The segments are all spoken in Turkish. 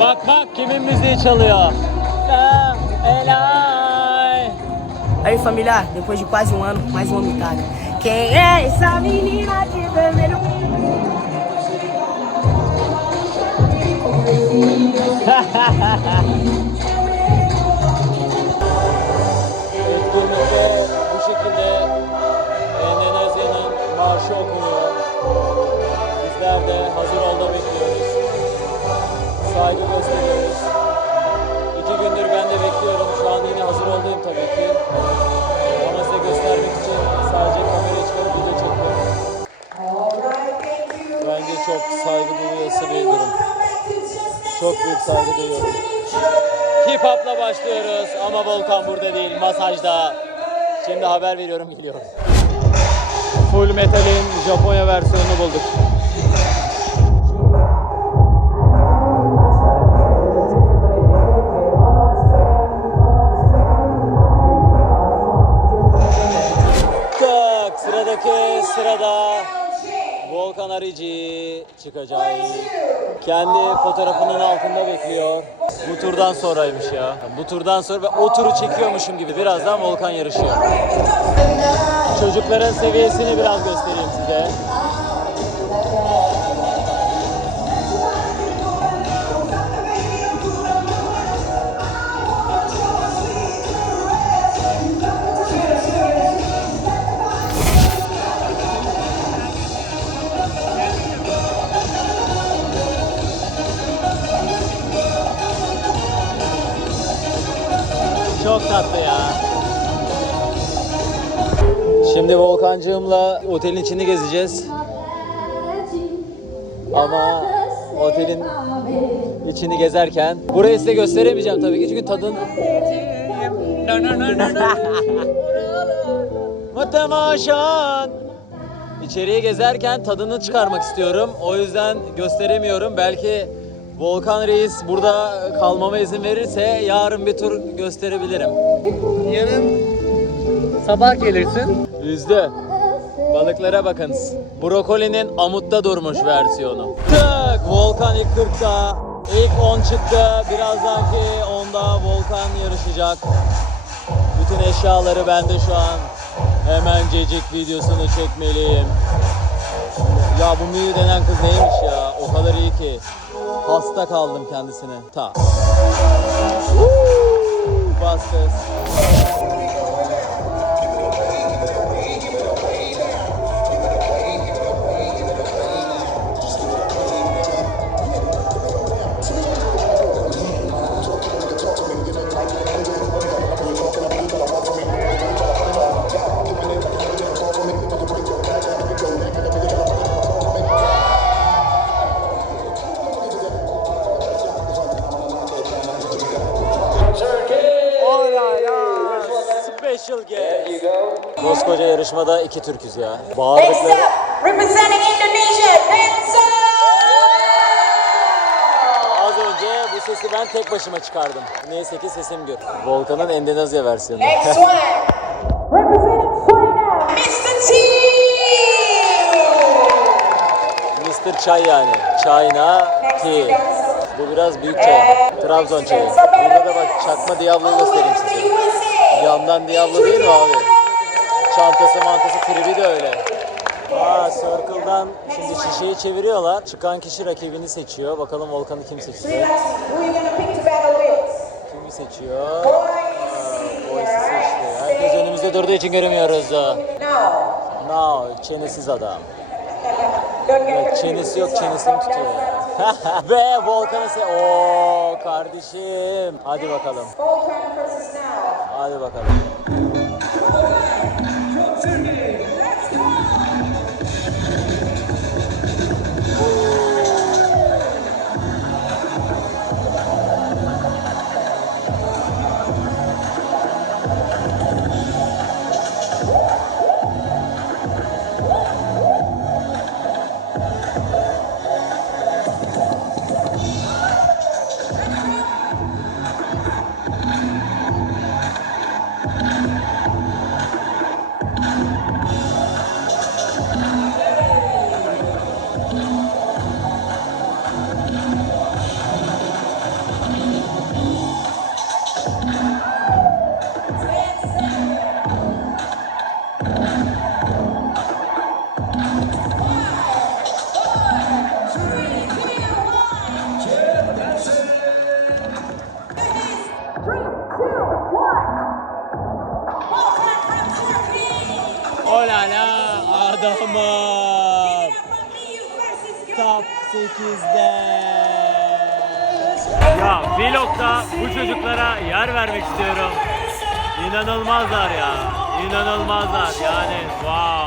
Bak bak kimin müziği çalıyor. Aí, familiar, depois de quase um ano, mais uma mitada. Quem é essa menina de vermelho? Etkinlikte bu şekilde Endonezya'nın marşı okunuyor. Bizler de hazır olda bekliyoruz. Saygı gösteriyoruz. İki gündür ben de bekliyorum. Şu an yine hazır oldayım tabii ki. Ama size göstermek için sadece kamerayı çıkarıp video çekiyorum. Bence çok saygı duyulası bir durum. Çok büyük saygı duyuyorum. Hip hop'la başlıyoruz ama Volkan burada değil, masajda. Şimdi haber veriyorum, geliyorum. Full Metal'in Japonya versiyonunu bulduk. Arıcı çıkacak. Kendi fotoğrafının altında bekliyor. Bu turdan sonraymış ya. Bu turdan sonra ben o turu çekiyormuşum gibi. Birazdan Volkan yarışıyor. Çocukların seviyesini biraz göstereyim size. Çok tatlı ya. Şimdi Volkancığımla otelin içini gezeceğiz. Ama otelin içini gezerken burayı size gösteremeyeceğim tabii ki çünkü tadın Mutemaşan İçeriye gezerken tadını çıkarmak istiyorum. O yüzden gösteremiyorum. Belki Volkan Reis burada kalmama izin verirse yarın bir tur gösterebilirim. Yarın sabah gelirsin. Yüzde. Balıklara bakın. Brokolinin amutta durmuş versiyonu. Tık! Volkan ilk 40'ta. İlk 10 çıktı. Birazdanki 10'da Volkan yarışacak. Bütün eşyaları bende şu an. Hemencecik videosunu çekmeliyim. Ya bu Miyu denen kız neymiş ya? O kadar iyi ki. Hasta kaldım kendisine. Ta. Woo! Koskoca yarışmada iki Türküz ya. Bağırdıkları... representing Indonesia! Az önce bu sesi ben tek başıma çıkardım. Neyse ki sesim gör. Volkan'ın Endonezya versiyonu. Next one, representing China, Mr. T! Mr. Çay yani. China Tea. Bu biraz büyük çay ama. Trabzon çayı. Burada da bak çakma Diablo'yu göstereyim size. Yandan Diablo değil mi abi? Çantası mantası tribi de öyle. Aa Circle'dan şimdi şişeyi çeviriyorlar. Çıkan kişi rakibini seçiyor. Bakalım Volkan'ı kim seçecek? Kimi seçiyor? Boys'u seçti. Herkes önümüzde durduğu için göremiyoruz. No. No, çenesiz adam. Evet, çenesi yok, çenesini tutuyor. Ve Volkan'ı se... Oo kardeşim. Hadi bakalım. Now. Hadi bakalım. Top 8'de. Ya vlogda bu çocuklara yer vermek istiyorum. İnanılmazlar ya. İnanılmazlar yani wow.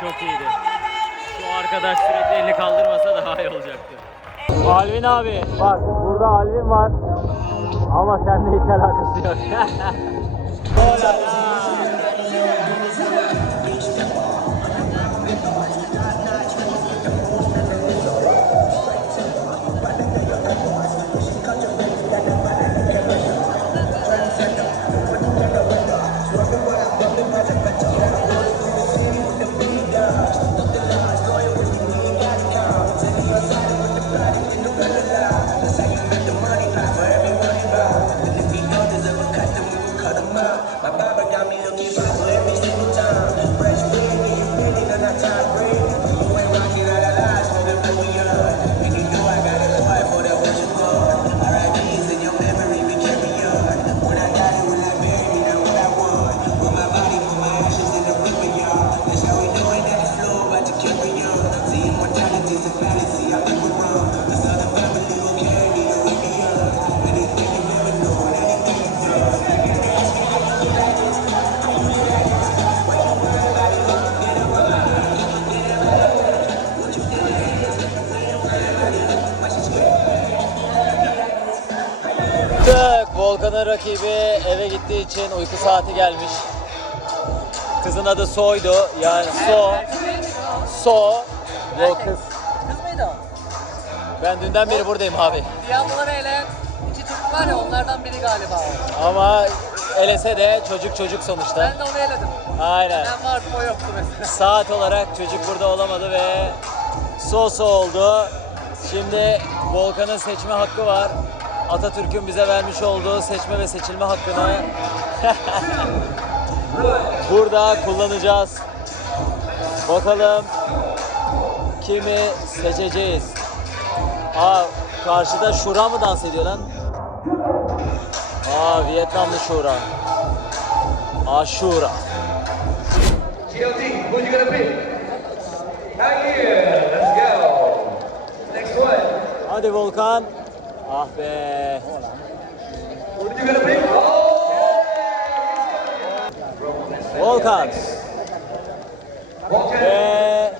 Çok iyiydi. Şu arkadaş sürekli elini kaldırmasa daha iyi olacaktı. Alvin abi bak burada Alvin var. Ama seninle hiç alakası yok. Volkan'ın rakibi eve gittiği için uyku saati gelmiş. Kızın adı So'ydu. Yani So. So. Bu kız. Kız mıydı o? Ben dünden beri buradayım abi. Diablo'ları eleyen iki çocuk var ya onlardan biri galiba o. Ama elese de çocuk çocuk sonuçta. Ben de onu eledim. Aynen. Ben vardım o yoktu mesela. Saat olarak çocuk burada olamadı ve So So oldu. Şimdi Volkan'ın seçme hakkı var. Atatürk'ün bize vermiş olduğu seçme ve seçilme hakkını burada kullanacağız. Bakalım kimi seçeceğiz. Aa karşıda Şura mı dans ediyor lan? Aa Vietnamlı Şura. Next one. Hadi Volkan. Ah be. Volkan. Ve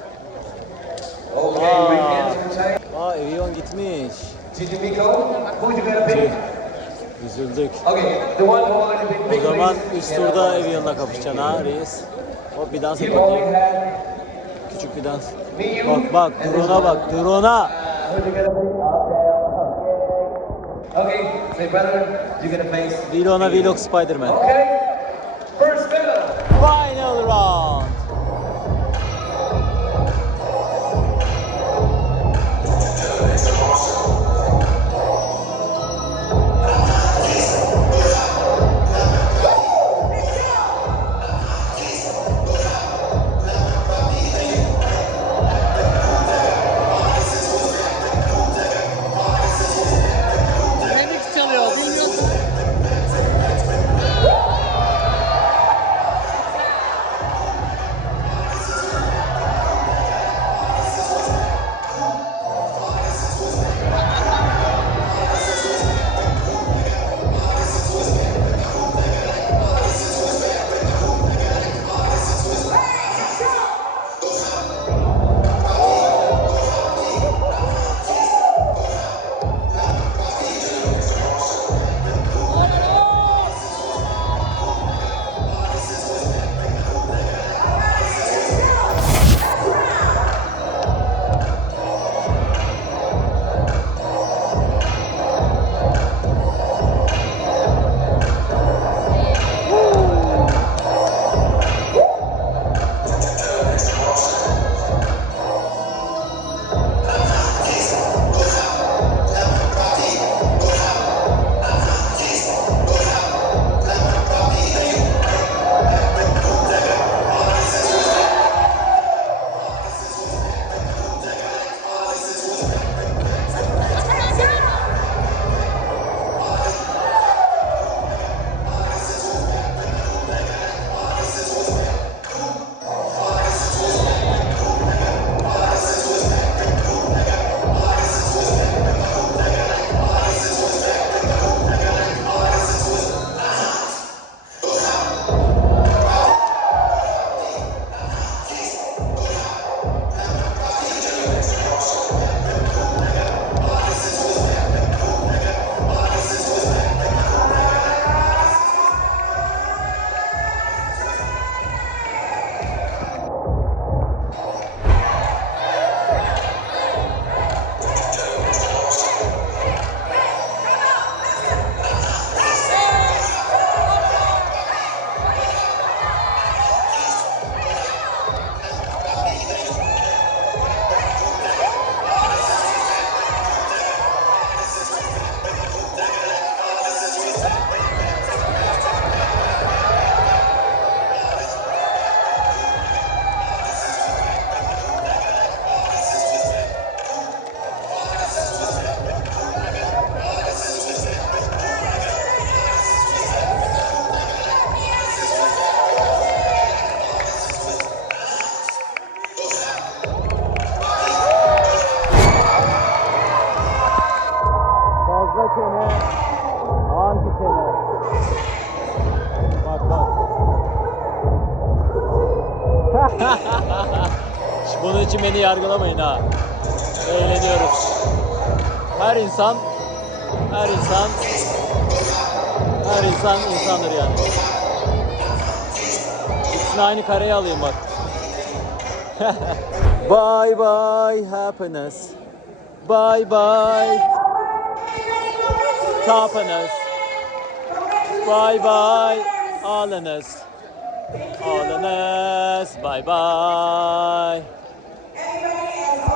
Aa. Aa Evion gitmiş. Üzüldük. O zaman üst turda Evian'la kapışacaksın ha reis. Hop bir dans have Küçük bir dans. Bak bak drone'a one. bak drone'a. Okay, say brother, you're gonna face. Vlog'una vlog Spider-Man. Okay, beni yargılamayın ha. Eğleniyoruz. Her insan, her insan, her insan insandır yani. İkisini aynı kareye alayım bak. bye bye happiness. Bye bye happiness. Bye bye allness. Allness. Bye bye.